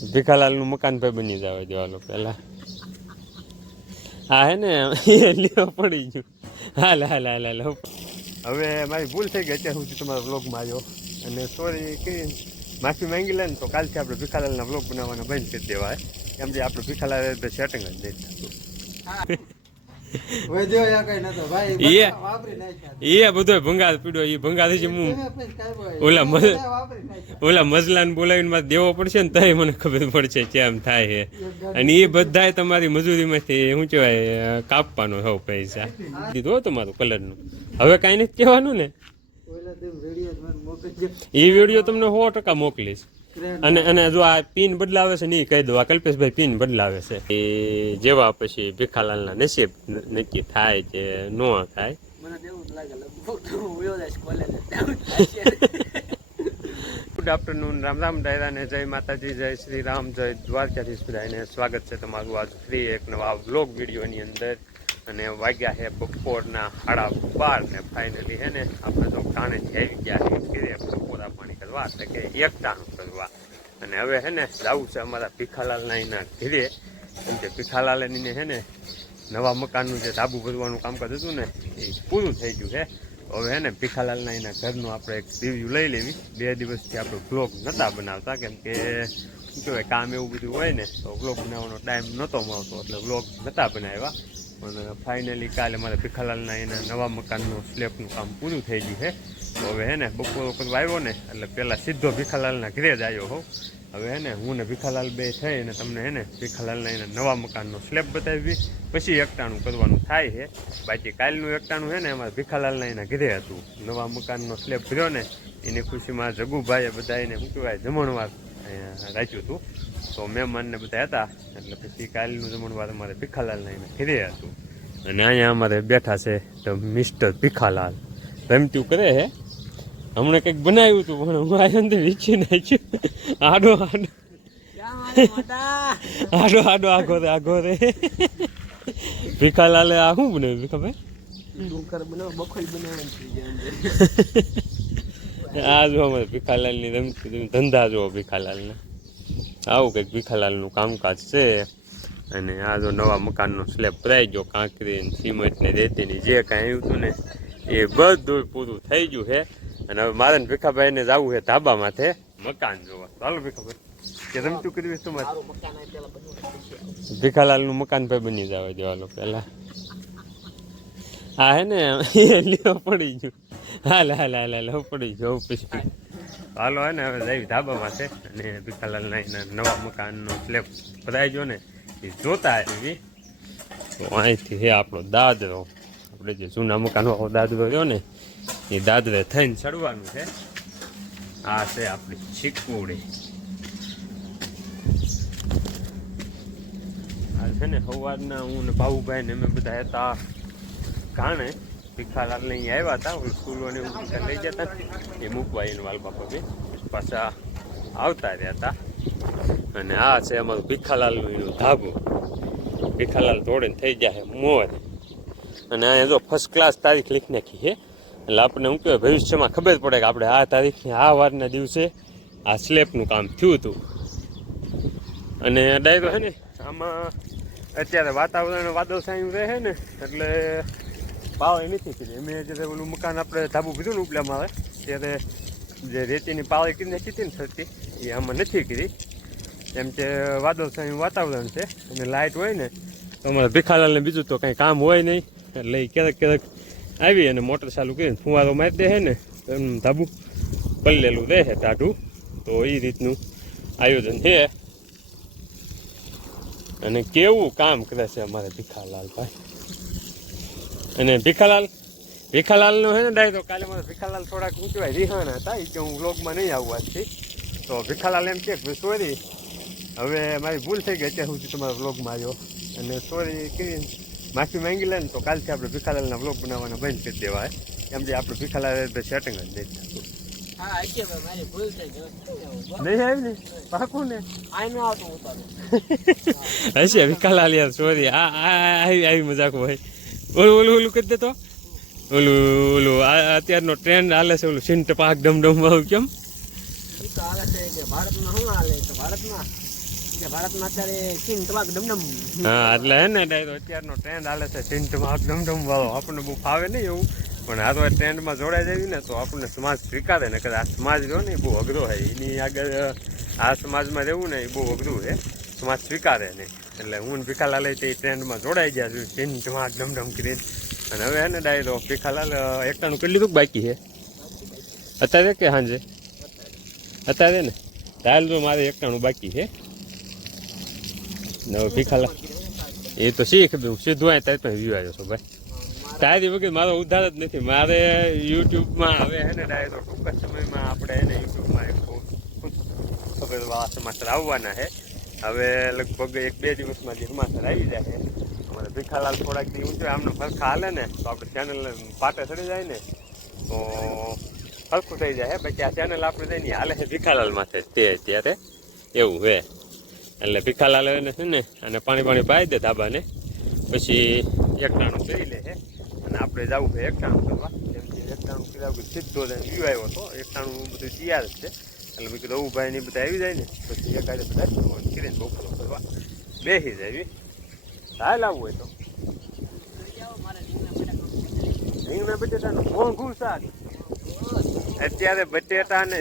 ભીખાલાલનું મકાન ભાઈ બની જવા દેવાનો પેલા. હા હે ને લેવો પડી ગયું. હાલ હાલ હાલ હાલ. હવે મારી ભૂલ થઈ ગઈ અત્યાર સુધી તમારા વ્લોગમાં આવ્યો અને સોરી કરી માફી માંગી લે ને તો કાલથી આપણે ભીખાલાલના વ્લોગ બનાવવાના બંધ કરી દેવાય. કેમ કે આપણે ભીખાલાલ સેટિંગ જ નહીં થતું. એ બધો ભંગાર પીડ્યો એ ભંગાર છે. હું ઓલા મજલાને બોલાવીને દેવો પડશે ને તોય મને ખબર પડશે કેમ થાય છે. અને એ બધા તમારી મજૂરીમાંથી શું કહેવાય કાપવાનો હોવ પૈસા દીધો તમારું કલરનું. હવે કાંઈ નથી કહેવાનું ને. એ વિડીયો તમને 100% મોકલીશ. અને જો આ પિન બદલાવે છે ને એ કહી દો. આ કલ્પેશભાઈ પિન બદલાવે છે એ જેવા પછી ભીખાલાલના નસીબ નક્કી થાય કે ન થાય. Good afternoon. રામ રામ ડાયરાને જય માતાજી, જય શ્રી રામ, જય દ્વારકાધીશ બધાને. સ્વાગત છે તમારું આજ ફ્રી એક નવા વ્લોગ વિડીયોની અંદર. અને વાગ્યા છે બપોરના 12:30 ને ફાઇનલી હે ને આપણે તો ટાણેથી આવી ગયા છીએ બપોરા પાણી કરવા એટલે કે એક ટાણું કરવા. અને હવે હે ને જવું છે અમારા ભીખાલાલના એના ઘરે. કેમ કે ભીખાલાલ એને હે ને નવા મકાનનું જે ધાબુ ભરવાનું કામકાજ હતું ને એ પૂરું થઈ ગયું છે. હવે હે ને ભીખાલાલના એના ઘરનું આપણે એક રિવ્યૂ લઈ લેવી. 2 દિવસથી આપણે બ્લોગ નહોતા બનાવતા કેમ કે શું કહેવાય કામ એવું બધું હોય ને તો બ્લોગ બનાવવાનો ટાઈમ નહોતો મળતો એટલે બ્લોગ નહોતા બનાવ્યા. પણ ફાઇનલી કાલે મારે ભીખાલાલના એના નવા મકાનનું સ્લેબનું કામ પૂરું થઈ ગયું છે. તો હવે હે ને બપોરો કરવા આવ્યો ને એટલે પહેલાં સીધો ભીખાલાલના ઘરે જ આવ્યો હોઉં. હવે હે ને હું ને ભીખાલાલ બે થઈ અને તમને હે ને ભીખાલાલના એના નવા મકાનનો સ્લેબ બતાવી પછી એકટાણું કરવાનું થાય છે. બાકી કાલનું એકટાણું હે ને અમારે ભીખાલાલના એના ઘરે હતું. નવા મકાનનો સ્લેબ ભર્યો ને એની ખુશીમાં જગુભાઈએ બધા એને શું કહેવાય જમણવાર રાખ્યું હતું. તો મહેમાનને બધા હતા એટલે પછી કાલનું જમણવાર અમારે ભીખાલાલના એના ઘરે હતું. અને અહીંયા અમારે બેઠા છે તો મિસ્ટર ભીખાલાલ રમતું કરે હે. હમણાં કંઈક બનાવ્યું હતું પણ હું આવ્યો ને વીખી નાખ્યું. આડો આડો આડો આડો આગો રે આગો રે. ભીખાલાલે આ શું બનાવ્યું ખબર? આ જો અમારે ભીખાલાલની રમતી ધંધા જો ભીખાલાલને આવું કંઈક ભીખાલાલનું કામકાજ છે. અને આ જો નવા મકાનનો સ્લેબ ભરાઈ ગયો. કાંકરી સિમેન્ટ ને રેતીની જે કાંઈ આવ્યું હતું ને એ બધું પૂરું થઈ ગયું છે. અને હવે મારે ભીખાભાઈને જવું છે ધાબા માથે મકાન જોવા. ચાલો ભીખાભાઈ કે રમતું કર્યું તમારે ભીખાલાલનું મકાન ભાઈ બની જવા દેવાનો પેલા. હા હે ને લેવો પડી ગયું. હાલ હાલ હાલ હાલ પડી ગયું પછી હાલો હે ને હવે જઈ ધાબા માથે અને ભીખાલાલના એના નવા મકાનનો સ્લેબ ભરાઈ ગયો ને એ જોતા આવી. તો અહીંથી છે આપણો દાદરો. આપણે જે જૂના મકાનવાળો દાદરો રહ્યો ને એ દાદરે થઈને ચડવાનું છે. આ છે આપણી ચીકુડી. આ છે ને સવારના હું ને ભાવુભાઈ ને અમે બધા હતા ઘાણે ભીખાલાલને અહીંયા આવ્યા હતા. સ્કૂલોને લઈ જતા એ મૂકવા એને વાલ બાપા બી પાછા આવતા રહ્યા હતા. અને આ છે અમારું ભીખાલાલનું એનું ધાબુ. ભીખાલાલ તોડીને થઈ જાય મોર. અને અહીંયા જો ફર્સ્ટ ક્લાસ તારીખ લીખી નાખી છે એટલે આપણે શું કહેવાય ભવિષ્યમાં ખબર પડે કે આપણે આ તારીખની આ વારના દિવસે આ સ્લેબનું કામ થયું હતું. અને ડાયરો છે ને આમાં અત્યારે વાતાવરણ વાદળછાયું રહે ને એટલે પાવર નથી કરી. અમે જ્યારે ઓલું મકાન આપણે ધાબુ કીધું ને ઉપલામાં આવે ત્યારે જે રેતીની પાવર કરી નાખી હતી ને થતી એ આમાં નથી કરી. કેમ કે વાદળછાયું વાતાવરણ છે અને લાઇટ હોય ને તો અમારે ભીખાલાલને બીજું તો કંઈ કામ હોય નહીં એટલે એ ક્યારેક ક્યારેક આવી અને મોટર ચાલુ કરીને ફુવારો મારી દે છે ને તો એમનું ધાબુ પલ્લેલું રહે છે ટાઢું. તો એ રીતનું આયોજન છે. અને કેવું કામ કરે છે અમારે ભીખાલાલ ભાઈ. અને ભીખાલાલનો છે ને ડાયરો કાલે મારે ભીખાલાલ થોડાક ઊંચવાય રિહાણા હતા એ કે હું વ્લોગમાં નહીં આવવાથી. તો ભીખાલાલ એમ કે સોરી હવે મારી ભૂલ થઈ ગઈ અત્યાર સુધી તમારા વ્લોગમાં આવ્યો અને સોરી કરી માફી માંગી લે ને તો કાલથી આપણે ભીખાલાલના વ્લોગ બનાવવાના બંધ કરી દેવાય. કેમ કે આપણે ભીખાલાલ સેટિંગ જ નહીં થતું. નહીં આવી ને પાકું ને હશે ભીખાલાલ યાર સોરી આવી મજાક ભાઈ. ઓલું ઓલું કરી દેતો ઓલું અત્યારનો ટ્રેન્ડ હાલે છે ઓલું સિંટ પાક ડમડમ કેમ ભારતમાં અત્યારે ચીન ટમાક ડમડમ. હા એટલે હે ને ડાયરો અત્યારનો ટ્રેન્ડ હાલે છે ચીન ટમાક ડમડમ વાળો. આપણને બહુ ફાવે નહીં એવું, પણ આ તો ટ્રેન્ડમાં જોડાઈ જાય ને તો આપણને સમાજ સ્વીકારે ને કદાચ આ સમાજ રહ્યો ને એ બહુ અઘરો છે. એની આગળ આ સમાજમાં રહેવું ને એ બહુ અઘરું છે, સમાજ સ્વીકારે નહીં. એટલે હું ભીખાલાલ તે ટ્રેન્ડમાં જોડાઈ ગયા છું ચીન ટમાક ડમડમ કરીને. અને હવે હે ને ડાયરો ભીખાલાલ એકટાનું કેટલી લીધું બાકી છે અત્યારે કે સાંજે? અત્યારે ને ચાલ જો મારે એકટાણું બાકી છે. નવો ભીખાલાલ એ તો શીખ દઉં સીધું અહીં તારી પાસે વ્યૂ આવ્યો છો ભાઈ. તારી વગર મારો ઉધાર જ નથી. મારે યુટ્યુબમાં હવે હે ને ડાયરો ટૂંક જ સમયમાં આપણે એને યુટ્યુબમાં એક ખબરવાળા સમાચાર આવવાના છે. હવે લગભગ 1-2 દિવસમાં જે સમાચાર આવી જાય અમારે ભીખાલાલ થોડાક દી ઊંચો આમને ફરખા હાલે ને તો આપણે ચેનલ પાટે ચડી જાય ને તો હલકું થઈ જાય. બાકી આ ચેનલ આપણે જઈને હાલે છે ભીખાલાલ માથે તે અત્યારે એવું છે. એટલે ભીખાલાલ એને છે ને અને પાણી પાઈ દે ધાબાને, પછી એકટાણું કરી લે છે. અને આપણે જવું છે એકટાણું કરવા. જેમ કે એકટાણું કર્યા વગર સીધો વ્યૂ આવ્યો હતો. એકટાણું બધું તૈયાર જ છે. એટલે મેં કીધું રવુભાઈ ને બધા આવી જાય ને પછી એકાદે બધા કરીને બપોરો કરવા બેસી જાય. હાલ આવવું હોય તો રીંગણા બટેટાનું મોંઘું શાક. અત્યારે બટેટા ને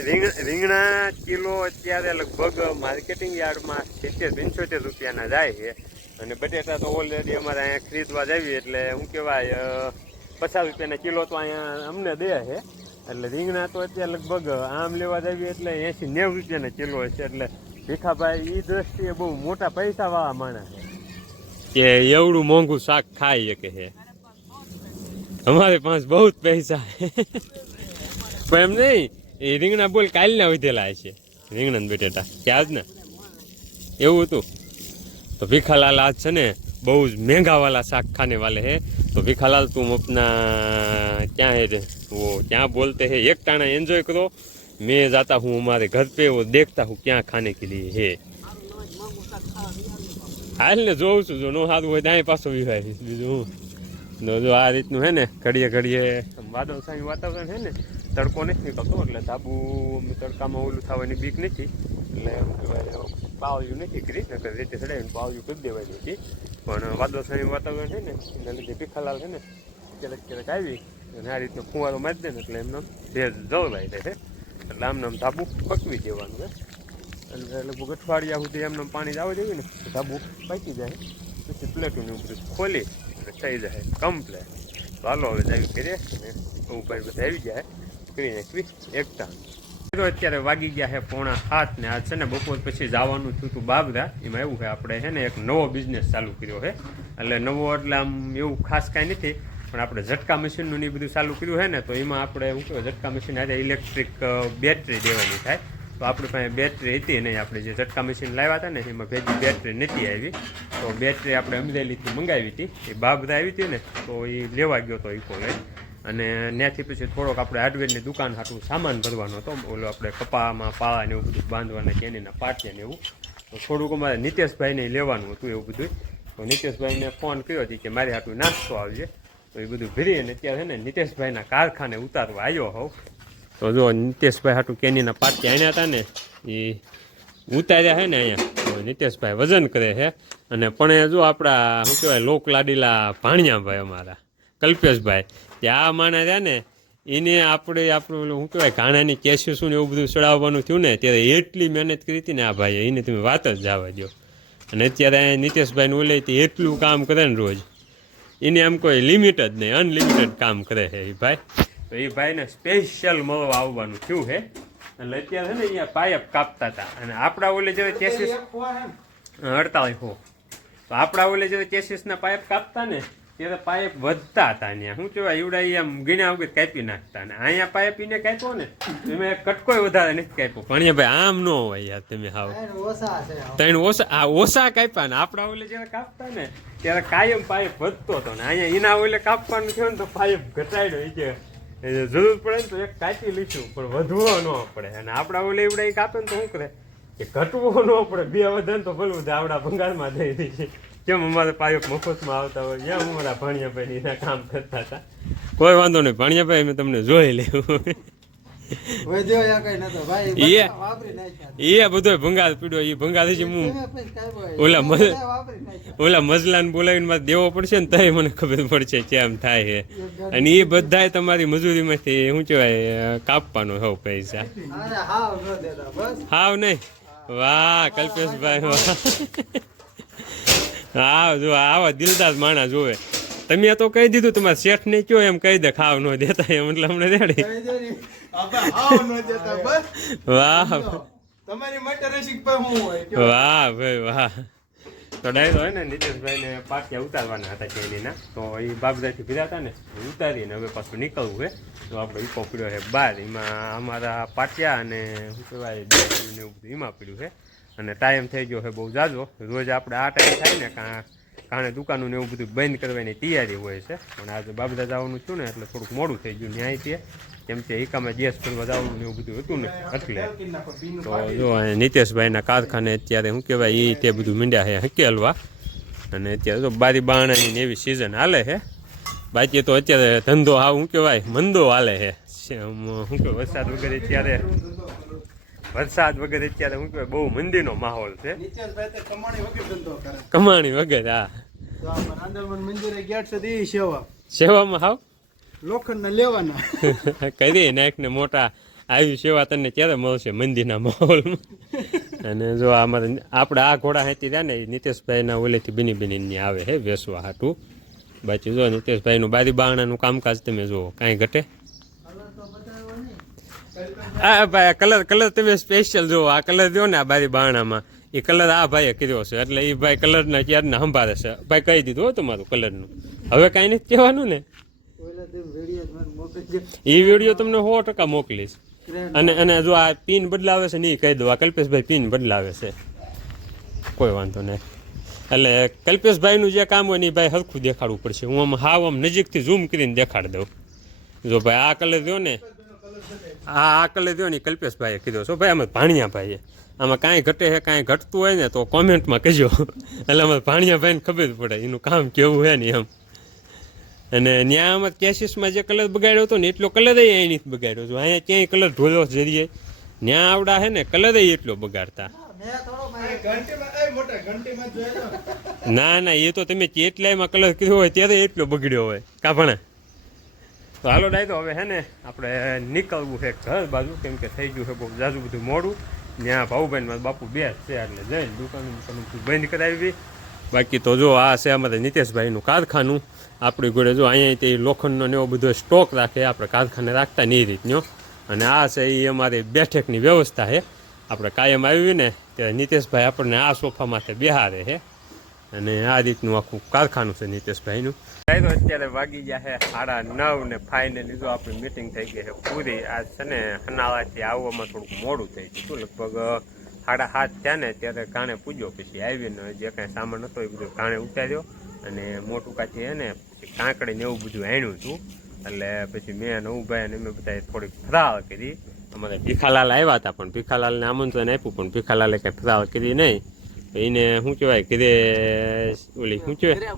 રીંગણા કિલો અત્યારે લગભગ માર્કેટિંગ યાર્ડમાં 70-75 રૂપિયાના જાય છે. અને બટેટા તો ઓલરેડી અમારે અહીંયા ખરીદવા જાવી એટલે શું કહેવાય 50 રૂપિયાના કિલો તો અહીંયા અમને દે છે. એટલે રીંગણા તો અત્યારે લગભગ આમ લેવા જાવી એટલે 80-90 રૂપિયાના કિલો હશે. એટલે ભીખાભાઈ એ દ્રષ્ટિએ બહુ મોટા પૈસાવાળા માણસ છે કે એવડું મોંઘું શાક ખાઈ શકે છે. અમારે પાસે બહુ જ પૈસા પણ એમ નહીં, એ રીંગણા બોલ કાલના વધેલા છે રીંગણા બટેટા કે આજના એવું હતું. तो भीखालाल आज से ने बहुत महंगा वाला साग खाने वाले हैं. तो भीखालाल तुम अपना क्या है वो क्या बोलते हैं एक टाना एंजॉय करो. मैं जाता हूँ हमारे घर पे वो देखता हूँ क्या खाने के लिए है. हाल ने જોઉં છું જો નો સારું હોય ત્યાં પાછો વિવાય બીજું જો આ રીતનું હે ને ઘડીએ ઘડીએ વાદળછાયું વાતાવરણ હે ને તડકો નથી નીકળતો એટલે ધાબુ તડકામાં ઓલું થવાની બીક નથી. એટલે પાવયું નથી કરી નકર રીતે ચડાવીને પાવયું કરી દેવાની હતી. પણ વાદળછાયું વાતાવરણ છે ને એના લીધે ભીખાલાલ છે ને ક્યારેક આવી અને આ રીતનો ફુવારો મારી દે ને એટલે એમને ભેજ જળવાઈ રહે છે. એટલે આમને આમ ધાબુ પકવી દેવાનું હે. એટલે લગભગ અઠવાડિયા સુધી એમને પાણી જવા દેવું ને તો ધાબુ પાકી જાય. પછી પ્લેટું ને બધું ખોલી એટલે થઈ જાય કમ્પ્લેટ. તો હાલો હવે આવી કરીએ અને ઉપર બધા આવી જાય કરી નાખવી એકતા. અત્યારે વાગી ગયા છે 6:45 ને આજ છે ને બપોર પછી જવાનું થયું હતું બાબરા. એમાં એવું છે આપણે છે ને એક નવો બિઝનેસ ચાલુ કર્યો છે. એટલે નવો એટલે આમ એવું ખાસ કાંઈ નથી પણ આપણે ઝટકા મશીનનું ને બધું ચાલુ કર્યું છે ને તો એમાં આપણે શું કહેવાય ઝટકા મશીન આજે ઇલેક્ટ્રિક બેટરી દેવાની થાય. તો આપણી પાસે બેટરી હતી નહીં. આપણે જે ઝટકા મશીન લાવ્યા હતા ને એમાં ભેગી બેટરી નથી આવી. તો બેટરી આપણે અમરેલીથી મંગાવી હતી. એ બાબરા આવી હતી ને તો એ લેવા ગયો હતો ઇકો લઈ. અને ત્યાંથી પછી થોડોક આપણે હાર્ડવેરની દુકાન હાટું સામાન ભરવાનો હતો. ઓલો આપણે કપામાં પાળા ને એવું બધું બાંધવાના કેનીના પાટિયા ને એવું. તો થોડુંક અમારે નીતેશભાઈને લેવાનું હતું એવું બધું. તો નીતેશભાઈને ફોન કર્યો હતી કે મારી હાટું નાસ્તો આવજે. તો એ બધું ભરીને અત્યારે છે ને નીતેશભાઈના કારખાને ઉતારવા આવ્યો હોઉં. તો જો નીતેશભાઈ હાટું કેનીના પાટિયા આણ્યા હતા ને એ ઉતાર્યા છે ને અહીંયા. તો નીતેશભાઈ વજન કરે છે. અને પણ જો આપણા શું કહેવાય લોકલાડીલા ભાણિયાભાઈ અમારા કલ્પેશભાઈ ત્યાં માણસ રહ્યા ને એને આપણું શું કહેવાય ઘાણાની કેસ્યુસું ને એવું બધું ચડાવવાનું થયું ને ત્યારે એટલી મહેનત કરી હતી ને આ ભાઈએ એને તમે વાત જ જવા દો. અને અત્યારે નીતેશભાઈને ઓલે એટલું કામ કરે ને રોજ એને આમ કોઈ લિમિટ જ નહીં અનલિમિટેડ કામ કરે છે એ ભાઈ. તો એ ભાઈને સ્પેશિયલ મળવા આવવાનું થયું છે. એટલે અત્યારે છે ને અહીંયા પાઇપ કાપતા હતા અને આપણા ઓલે જે કેસીસ 48 હો તો આપણા ઓલે જે કેસીસના પાઇપ કાપતા ને ત્યારે પાઇપ વધતા હતા. અહીંયા શું કહેવાય એવડા આમ ગણ્યા વગર કાપી નાખતા. ને અહીંયા પાઇપ એને કાપ્યો ને એમાં કટકોય વધારે નથી કાપ્યો. પણ ભાઈ આમ ન હોય યાર તમે હાવ ત્રણ ઓછા કાપ્યા ને આપણા ઓલે જ્યારે કાપતા ને ત્યારે કાયમ પાઇપ વધતો હતો. ને અહીંયા એના ઓલે કાપવાનું થયું ને તો પાઇપ ઘટાડ્યો કે જરૂર પડે ને તો એક કાપી લઈશું પણ વધવો ન પડે. અને આપણા ઓલે એવડા કાપે ને તો શું કરે કે ઘટવો ન પડે. બે વધે તો ભલું આવડા ભંગારમાં થઈ રહી છે. કેમ અમારે પાઇપ મફતમાં આવતા હોય એમ અમારા ભાણિયાભાઈ એના કામ કરતા હતા. કોઈ વાંધો નહીં ભાણિયાભાઈ મેં તમને જોઈ લેવું. વધ્યો યા કઈ નતો ભાઈ એ બધા વાપરી નાખ્યા એ બધો ભંગાર પીડ્યો એ ભંગાર છે હું તમે પછી કાંઈ બોય. ઓલા બધા વાપરી નાખ્યા ઓલા મજલાને બોલાવીને મારે દેવો પડશે ને તઈ મને ખબર પડશે કેમ થાય છે અને એ બધાય તમારી મજૂરીમાંથી શું કહેવાય કાપવાનો હોવ પૈસા અરે હાવ ન દેતા બસ હાવ નહીં વાહ કલ્પેશભાઈ વાહ હા જો આવા દિલદાર માણસ જોવે તમે તો કહી દીધું તમારે શેઠ ને કયો એમ કહી દે ખાવ ન દેતા એમ એટલે અમને રેડી કહી દે ને આપણે હાવ ન દેતા બસ વાહ તમારી માટે રસિક ભાઈ હું હોય કયો? વાહ ભાઈ વાહ તો ડાયરો હોય ને નીતિશભાઈને પાટિયા ઉતારવાના હતા ચેનીના તો એ બાબદાથી ભીરા હતા ને ઉતારીને હવે પાછું નીકળવું છે તો આપણે ઈકો પીડ્યો છે બહાર એમાં અમારા પાટિયા અને શું કહેવાય બેટરી ને એવું બધું એમાં પીડ્યું છે અને ટાઈમ થઈ ગયો છે બહુ જાજો રોજ આપણે આ ટાઈમ થાય ને કારણે દુકાનો ને એવું બધું બંધ કરવાની તૈયારી હોય છે પણ આજે બાબદા જવાનું છું ને એટલે થોડુંક મોડું થઈ ગયું ન્યાયથી કેમ કે એકામાં ગેસ કરવા જવાનું ને એવું બધું હતું ને એટલે તો જો નીતેશભાઈના કારખાને અત્યારે શું કહેવાય એ તે બધું મીંડ્યા છે હકેલવા અને અત્યારે તો બારી બારણાની ને એવી સિઝન હાલે છે બાકી તો અત્યારે ધંધો હાવ શું કહેવાય મંદો હાલે છે શું કહેવાય વરસાદ વગેરે અત્યારે શું કહેવાય બહુ મંદીનો માહોલ છે નીતિશભાઈ તો કમાણી વગર ધંધો કરે કમાણી વગર હા તો આ રાંદલવન મંદિરે ગેટ છે ઈ સેવા સેવામાં હાવ લોખંડના લેવાના કરી નાખને મોટા આવી સેવા તને ક્યારે મળશે મંદિરના માહોલમાં અને જો અમારે આપણે આ ઘોડા હાથી રહ્યા ને એ નીતેશભાઈના ઓલેથી બની આવે છે વેસવા હાટું બાકી જો નીતેશભાઈનું બારી બારણાનું કામકાજ તમે જુઓ કાંઈ ઘટે હા ભાઈ કલર તમે સ્પેશિયલ જુઓ આ કલર દો ને આ બારી બારણામાં એ કલર આ ભાઈએ કર્યો છે એટલે એ ભાઈ કલરના ક્યારના સંભાળે છે ભાઈ કહી દીધું હો તમારું કલરનું હવે કાંઈ નથી કહેવાનું ને એ વિડીયો તમને 100% મોકલીશ અને જો આ પિન બદલાવે છે ને એ કહી દો આ કલ્પેશભાઈ પિન બદલાવે છે કોઈ વાંધો નહીં એટલે કલ્પેશભાઈનું જે કામ હોય ને એ ભાઈ હરખું દેખાડવું પડશે હું આમ નજીકથી ઝૂમ કરીને દેખાડી દઉં જો ભાઈ આ કલર દો ને આ કલર દો ને કલ્પેશભાઈએ કીધો છો ભાઈ અમે ભાણિયા ભાઈએ આમાં કાંઈ ઘટે છે કાંઈ ઘટતું હોય ને તો કોમેન્ટમાં કહેજો એટલે અમે ભાણિયા ભાઈને ખબર પડે એનું કામ કેવું છે ને એમ અને ત્યાં આમાં કેસીસમાં જે કલર બગાડ્યો હતો ને એટલો કલર અહીં નથી બગાડ્યો હતો અહીંયા ક્યાંય કલર ઢોલ્યો જરીએ ત્યાં આવડા છે ને કલર એટલો બગાડતા ના એ તો તમે કેટલાયમાં કલર કીધો હોય ત્યારે એટલો બગડ્યો હોય કાપણા તો હાલો ડાય તો હવે હે ને આપણે નીકળવું છે ઘર બાજુ કેમ કે થઈ ગયું છે બહુ જાજુ બધું મોડું ત્યાં ભાઉભાઈ મારા બાપુ બે છે એટલે જઈને દુકાન બંધ કરાવી બાકી તો જો આ છે અમારે નીતેશભાઈનું કારખાનું આપણી જોડે જો અહીંયા તે લોખંડનો ને એવો બધો સ્ટોક રાખે આપણે કારખાને રાખતા નહીં રીતનો અને આ છે એ અમારી બેઠકની વ્યવસ્થા છે આપણે કાયમ આવી ને ત્યારે નીતેશભાઈ આપણને આ સોફામાંથી બેહારે છે અને આ રીતનું આખું કારખાનું છે નીતેશભાઈનું તો અત્યારે વાગી ગયા છે 9:30 ને ફાઇનલી જો આપણી મિટિંગ થઈ ગઈ છે પૂરી આ છે ને હનાળાથી આવવામાં થોડુંક મોડું થઈ ગયું લગભગ 7:30 થયા ને ત્યારે કાણે પૂજ્યો પછી આવીને જે કાંઈ સામાન હતો એ બધું કાણે ઉતાર્યો અને મોટું કાચી હે ને કાંકડી ને એવું બધું આણ્યું હતું એટલે પછી મેં નવુભાઈ અને અમે બધાએ થોડીક ફરાળ કરી અમારે ભીખાલાલ આવ્યા હતા પણ ભીખાલાલને આમંત્રણ આપ્યું પણ ભીખાલાલે કંઈ ફરાળ કરી નહીં એને શું કહેવાય કીધે ઓલી શું કહેવાય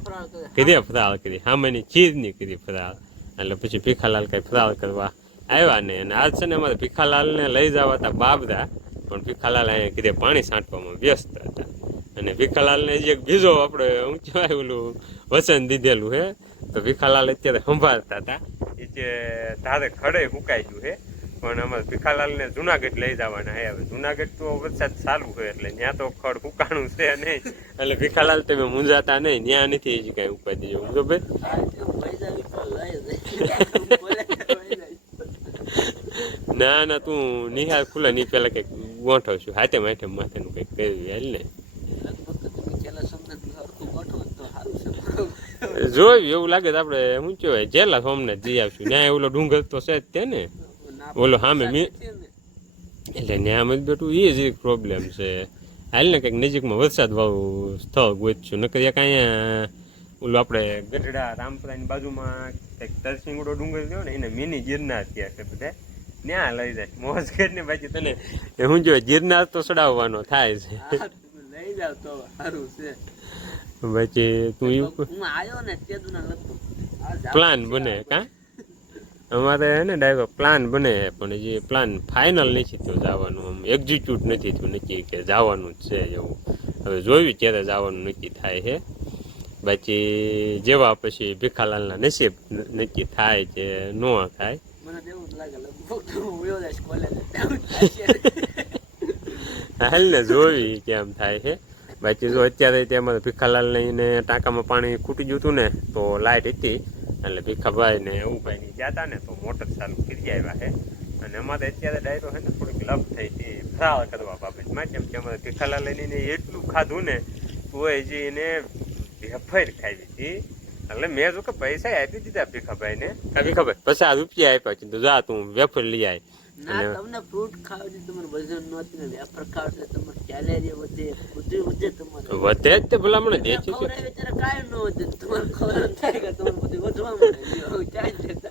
કીધે ફરાળ કરી સામેની ખીરની કરી ફરાળ એટલે પછી ભીખાલાલ કંઈ ફરાળ કરવા આવ્યા ને અને આજ છે ને અમારે ભીખાલાલને લઈ જવા હતા બાબરા પણ ભીખાલાલ અહીંયા કીધે પાણી છાંટવામાં વ્યસ્ત હતા અને ભીખાલાલને જે બીજો આપણે શું કહેવાય ઓલું વચન દીધેલું છે તો ભીખાલાલ અત્યારે સંભાળતા હતા એ જે ધારે ખડે ફૂંકાઈ ગયું છે પણ અમારે ભીખાલાલને જુનાગઢ લઈ જવાના છે હવે જુનાગઢ તો વરસાદ ચાલુ છે એટલે ત્યાં તો ખડ ફૂંકાણું છે નહીં એટલે ભીખાલાલ તમે મૂંઝાતા નહીં ત્યાં નથી હજી કાંઈ ઉપાય દેજો સમજો ભાઈ ના તું નિહાળ ખુલ્લા ની પેલા કંઈક ગોઠવશું હાથે માથેનું કંઈક કર્યું હાલ ને જોયું એવું લાગે તો આપણે શું કહેવાય જેલા સોમનાથ જઈ આવશું ત્યાં ઓલો ડુંગર તો છે જ તે ને ઓલો સામે એટલે ત્યાં જ બેઠું એ જ એક પ્રોબ્લેમ છે હાલ ને કંઈક નજીકમાં વરસાદ વાળું સ્થળ ગોતશું નકર કાંઈ ઓલું આપણે ગઢડા રામપરાની બાજુમાં કંઈક તરસિંગડો ડુંગર રહ્યો ને એને મિની ગિરનાર ત્યાં છે બધા ત્યાં લઈ જાય મોજ કરીને બાકી તને શું જોઈએ ગિરનાર તો ચડાવવાનો થાય છે લઈ જાવ તો સારું છે પછી તું હું આવ્યો ને તે દુના લગભગ પ્લાન બને કા અમારે હે ને ડાયરો પ્લાન બને છે પણ જે પ્લાન ફાઇનલ નથી થયો જવાનું, આમ એક્ઝિક્યુટ નથી થયું નક્કી કે જવાનું જ છે એવું. હવે જોયું ત્યારે જવાનું નક્કી થાય છે. બાકી જેવા પછી ભીખાલાલના નસીબ નક્કી થાય કે ન થાય. મને તો એવું જ લાગે લગભગ હું વયો જઈશ કોલેજે. તેવું જ થાય છે. હાલ ને જોવી કેમ થાય છે. બાકી જો અત્યારે તેમાં ભીખાલાલ ને ટાંકામાં પાણી ખૂટી ગયું હતું ને તો લાઇટ હતી એટલે ભીખાભાઈ ને ઉભાઈ ગયા હતા ને તો મોટર ચાલુ કરી આવ્યા છે. અને અમારે અત્યારે ડાયરો છે ને થોડીક લપ થઈ હતી ફરાળ કરવા બાબતમાં, કેમ કે અમારે ભીખાલાલ લઈને એટલું ખાધું ને તોય હજી એને વેફર ખાવી હતી. એટલે મેં જો કે પૈસા આપી દીધા ભીખાભાઈ ને, ભીખાભાઈ 50 રૂપિયા આપ્યા, કીધું જા તું વેફર લઈ આય. ના તમને ફ્રૂટ ખાવાથી તમારું વજન નહોતું ને વેફર ખાવ એટલે તમારી કેલેરી વધે, બધું વધે તમારે. વધે જ તે ભલામણ દેખી છે ખવડાવે ત્યારે કાંઈ ન વધે, તમારે ખવડાવવાનું થાય કે તમારું બધું વધવા માંડે.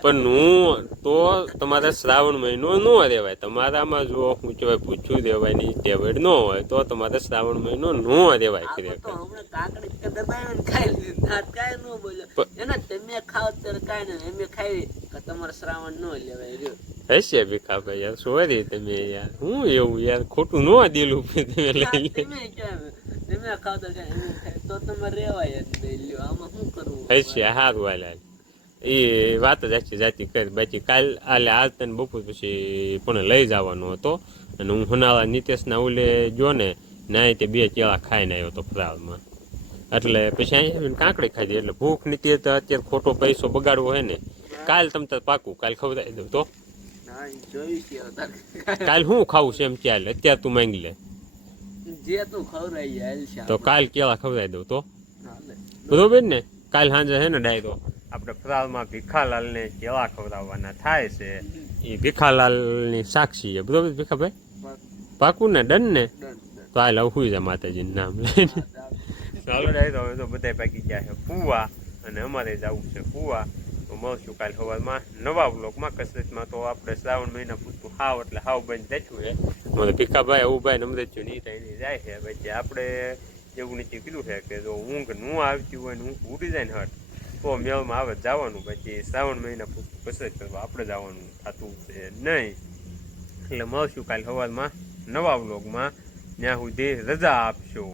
પણ હું તો તમારે શ્રાવણ મહિનો ન રહેવાય, તમારામાં જો હું કહેવાય પૂછ્યું દેવાય ની ટેવડ ન હોય તો તમારે શ્રાવણ મહિનો ન રહેવાય. ખરેખર હમણાં કાકડી કે દબાયો ને ખાઈ લીધું, દાંત કાંઈ ન બોલ્યો એના તમે ખાવ ત્યારે કાંઈ નહીં, એમે ખાઈ કે તમારે શ્રાવણ ન લેવાય રહ્યો. હશે ભીખાભાઈ યાર, સોરી તમે યાર, હું એવું યાર ખોટું ન દિલું તમે લઈ તમે ખાવ તો એમે ખાય તો તમારે રેવાય જ નહીં લ્યો, આમાં શું કરવું. હશે હારું હાલ એ વાત જ આખી જાતી કરી. બાકી કાલ આજ તને બપોર પછી પણ લઈ જવાનો હતો અને હું હોનાળા નીતેશના ઓલે જો ને ના તે 2 કેળા ખાઈને આવ્યો હતો ફરાળમાં, એટલે પછી અહીં આવીને કાંકડી ખાધી. એટલે ભૂખ નીતિ તો અત્યારે ખોટો પૈસો બગાડવો હોય ને, કાલ તમ તાર પાકું કાલ ખવડાવી દઉં તો. કાલ શું ખાવું છે એમ ચાલે, અત્યારે તું માંગી લે જે તું ખવડાવી જાય તો કાલ કેળા ખવડાવી દઉં તો બરોબર ને. કાલ સાંજે છે ને ડાયરો આપણે ફરાળમાં ભીખાલાલને કેળા ખવડાવવાના થાય છે, એ ભીખાલાલની સાક્ષી છે બરોબર ભીખાભાઈ? પાકું ને, ડન ને? તો હાલ હવે હુઈ જા માતાજીનું નામ લઈને. ચાલો ડાયરો હવે તો બધા પાકી ગયા છે ફુવા અને અમારે જવું છે ફુવા. તો મળશું કાલ સવારમાં નવા બ્લોગમાં. કસરતમાં તો આપણે શ્રાવણ મહિના પૂરતું હાવ એટલે હાવ બંધ થયું છે. મને ભીખાભાઈ અવુભાઈ નમરેચ્યું નહીં થાય જાય છે. પછી આપણે એવું નથી કીધું છે કે જો ઊંઘ ન આવતી હોય ને ઊંઘ ઉડી જાય ને હટ તો મેળમાં આવે જવાનું. પછી શ્રાવણ મહિના પૂરતું કસરત કરવા આપણે જવાનું થતું છે નહીં. એટલે મળશું કાલ સવારમાં નવા બ્લોગમાં. ત્યાં સુધી રજા આપશો.